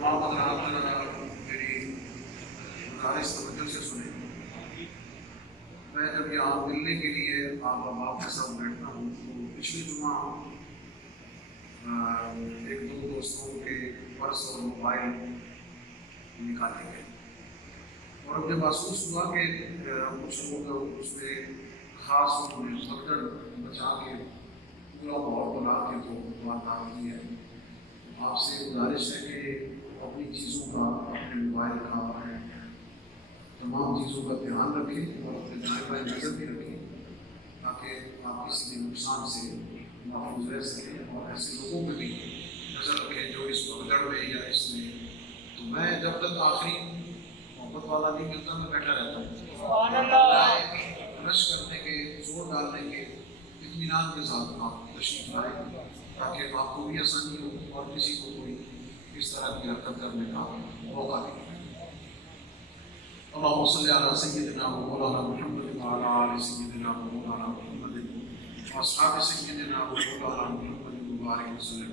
تمام حضرات میری گزارش توجہ سے سنیں. میں جب یہاں ملنے کے لیے آپ احباب کے ساتھ بیٹھتا ہوں تو پچھلے جمعہ ایک دو دوستوں کے پرس اور موبائل نکالے گئے اور اب جب محسوس ہوا کہ کچھ لوگ اس میں خاص انہوں نے پکڑ بچا کے پورا ماحول بنا کے تو واردات کی ہے. آپ سے گزارش ہے کہ اپنی چیزوں کا اپنے موبائل کا تمام چیزوں کا دھیان رکھیں اور اپنے دائیں بائیں نظر بھی رکھیں تاکہ آپ کسی کے نقصان سے محفوظ رہ سکیں اور ایسے لوگوں پہ بھی نظر رکھیں جو اس پگڑ میں یا اس میں. تو میں جب تک آخری محبت والا نہیں ملتا میں بیٹھا رہتا ہوں. رش کرنے کے زور ڈالنے کے اطمینان کے ساتھ آپ تشریف لائیں تاکہ آپ کو بھی آسانی ہو اور کسی کو کوئی اس طرح کی حرکت کرنے کا موقع نہیں. اللهم صل على سيدنا ومولانا محمد وعلى آل سيدنا ومولانا محمد واصحاب سيدنا ومولانا محمد وبارك وسلم.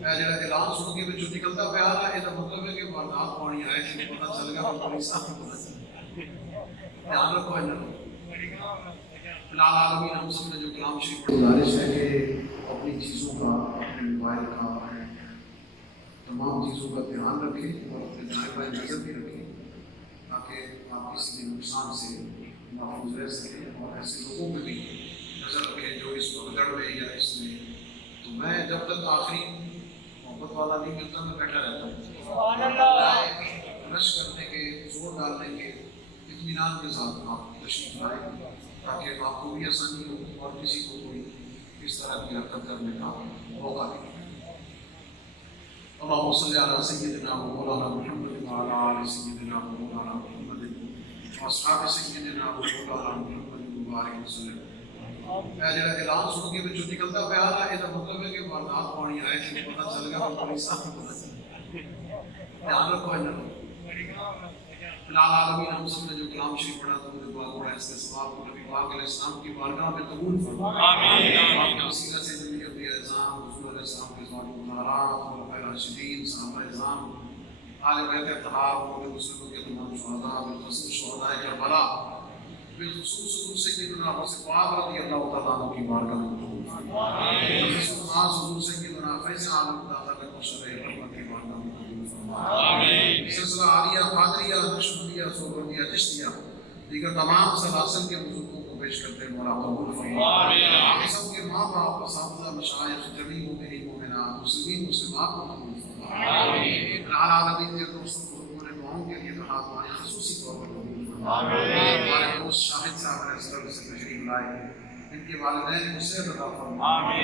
میں جڑا اعلان سن کے جو نکلتا پیا ہے یہ مطلب ہے کہ واردات پانی آئے کہ پتہ چل گیا کہ پولیس آپ کو دھیان رکھو ہے نا. العالمین ہم سب نے جو کلام شریف گزارش ہے کہ اپنی چیزوں کا اپنے موبائل کا تمام چیزوں کا دھیان رکھیں اور اپنے دائیں بائیں نظر بھی رکھیں تاکہ آپ کسی کے نقصان سے محفوظ رہ سکیں اور ایسے لوگوں پہ بھی نظر رکھیں جو اس پگڑ میں یا اس میں. تو میں جب تک آخری محبت والا نہیں ملتا میں بیٹھا رہتا ہوں. رش کرنے کے زور ڈالنے کے اطمینان کے ساتھ آپ تشریف لائیں تاکہ آپ کو بھی آسانی ہو اور کسی کو کوئی اس طرح کی حرکت کرنے کا موقع نہیں. اللهم صل على سيدنا ومولانا محمد وعلى آل سيدنا ومولانا محمد واصحاب سيدنا ومولانا محمد وبارك وسلم. میں جڑا اعلان سن کے جو نکلتا پیا ہے یہ مطلب ہے کہ واردات پانی آئے کہ پتہ چل گیا کہ پولیس آپ کو دھیان رکھو ہے نا. العالمین ہم سب نے جو کلام شریف پڑھا تو مجھے دعا پڑھا اس کے ثواب کو نبی پاک علیہ السلام کی بارگاہ میں قبول فرما. آمین. آپ کی وسیلہ سے زندگی ابی اعظام حضور علیہ السلام کے ذات مطہرات خلفائے راشدین صحابہ اعظام آل بیت اطہار اور مسلموں کے تمام شہداء بالخصوص شہداء کربلا بالخصوص حضور سیدنا حسین پاک رضی اللہ تعالیٰ عنہ کی بارگاہ میں قبول فرما. بالخصوص حضور سیدنا فیض عالم داتا کا کوثر رحمت کی بارگاہ میں قبول فرما. آمین. سلسلہ عالیہ قادریہ نقشبندیہ سہروردیہ چشتیہ دیگر تمام سلاسل کے بزرگوں کو پیش کرتے مولا قبول فرما. ہم سب کے ماں باپ اساتذہ مشائخ جمیع مومنین مومنات مسلمین مسلمات کو قبول فرما. آمین. العالمین کے دوستوں بزرگوں نے دعاؤں کے لیے کہا ہماری خصوصی طور پر قبول فرما. آمین. ہمارے دوست شاہد صاحب علیہ السلام سے تشریف لائے ان کے والدین کو صحت عطا فرما. آمین.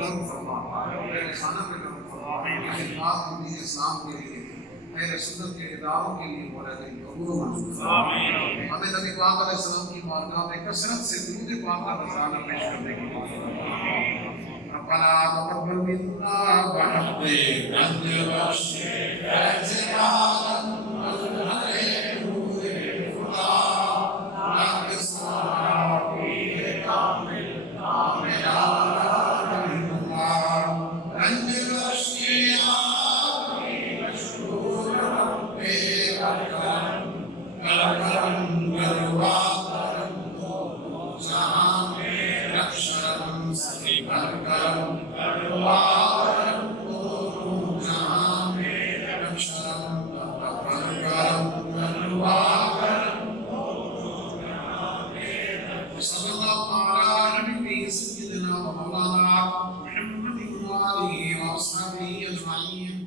کرم فرما. اہل خانہ پہ کرم فرما. خدمات کو دین اسلام کے لیے اہل سنت کے اداروں کے لیے مولا دین قبول و منظور فرما. ہمیں نبی پاک علیہ السلام کی بارگاہ میں کثرت سے درود پاک کا نذرانہ پیش کرنے کی توفیق عطا فرما. ربنا تقبل منا بحق رد بخش فیض عالم مظہر نور خدا رب صافی کامل کاملا رحم اللہ رد بخش آقی مشکور رب کرم کرم کروا کرم دو جہاں میں رکھ شرم سکی کرم کروا کرم دو جہاں میں رکھ شرم کرم کروا کرم دو جہاں میں رکھ صلی اللہ علیہ نبی سیدنا و مولانا محمد و آلہ و اصحابہ اجمعین.